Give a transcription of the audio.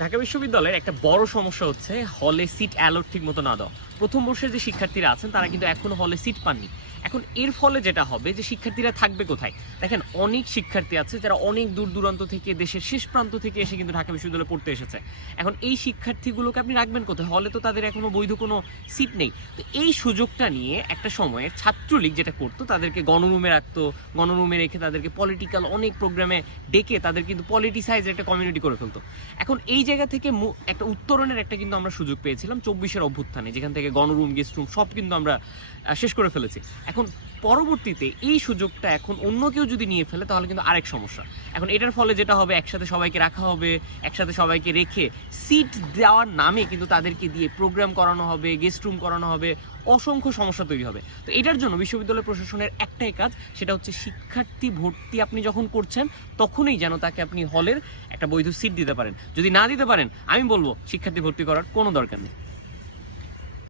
ঢাকা বিশ্ববিদ্যালয়ের একটা বড় সমস্যা হচ্ছে হলে সিট অ্যালট ঠিক মতো না দেওয়া। প্রথম বর্ষের যে শিক্ষার্থীরা আছেন তারা কিন্তু এখনো হলে সিট পাননি। এখন এর ফলে যেটা হবে যে শিক্ষার্থীরা থাকবে কোথায়? দেখেন, অনেক শিক্ষার্থী আছে যারা অনেক দূর দূরান্ত থেকে, দেশের শেষ প্রান্ত থেকে এসে কিন্তু ঢাকা বিশ্ববিদ্যালয়ে পড়তে এসেছে। এখন এই শিক্ষার্থীগুলোকে আপনি রাখবেন কোথায়? হলে তো তাদের এখনো বৈধ কোনো সিট নেই। তো এই সুযোগটা নিয়ে একটা সময়ে ছাত্রলীগ যেটা করতো, তাদেরকে গণরুমে রাখতো, গণরুমে রেখে তাদেরকে পলিটিক্যাল অনেক প্রোগ্রামে ডেকে তাদের কিন্তু পলিটিসাইজ একটা কমিউনিটি করে ফেলতো। এখন এই জায়গা থেকে একটা উত্তরণের একটা কিন্তু আমরা সুযোগ পেয়েছিলাম 24-এর অভ্যুত্থানে, যেখান থেকে গণরুম, গেস্ট রুম সব কিন্তু আমরা শেষ করে ফেলেছি। এখন পরবর্তীতে এই সুযোগটা এখন অন্য কেউ যদি নিয়ে ফেলে তাহলে কিন্তু আরেক সমস্যা। এখন এটার ফলে যেটা হবে, একসাথে সবাইকে রাখা হবে, একসাথে সবাইকে রেখে সিট দেওয়ার নামে কিন্তু তাদেরকে দিয়ে প্রোগ্রাম করানো হবে, গেস্ট রুম করানো হবে, অসংখ্য সমস্যা তৈরি হবে। তো এটার জন্য বিশ্ববিদ্যালয় প্রশাসনের একটাই কাজ, সেটা হচ্ছে শিক্ষার্থী ভর্তি আপনি যখন করছেন তখনই যেন তাকে আপনি হলের একটা বৈধ সিট দিতে পারেন। যদি না দিতে পারেন, আমি বলবো শিক্ষার্থী ভর্তি করার কোনো দরকার নেই।